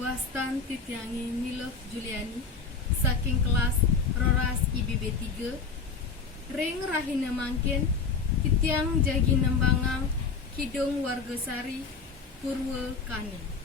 Wastan Titiangi Milov Juliani saking kelas Roras IBB 3 Ring Rahina Mangkin Titiang Jagi Nembangang Kidung Wargasari Purwa Kani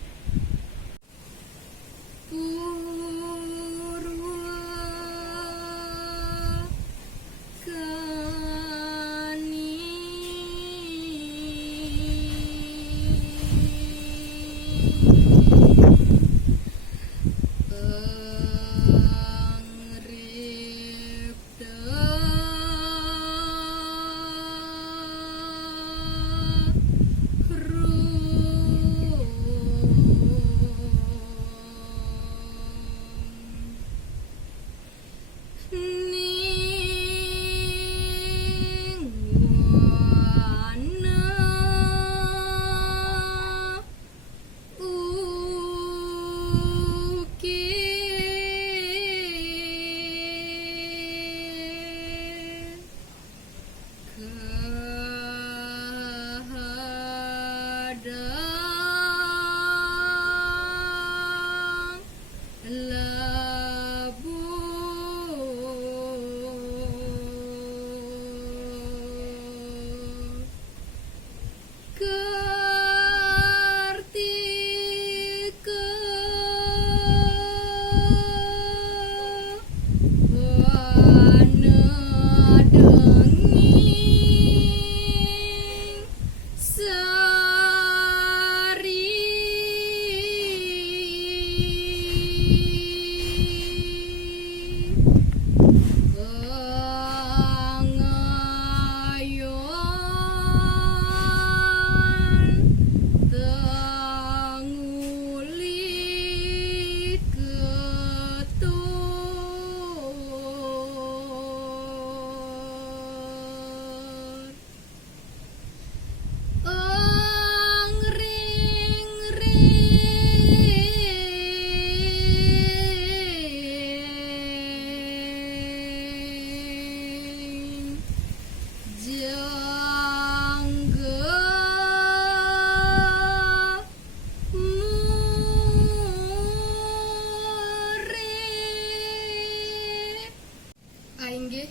Aingge,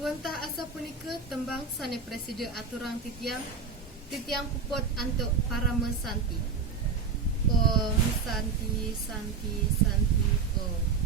wantah asa punika tembang sane preside aturang titiang pupot antuk para mesanti. Om Santi Santi Santi Om.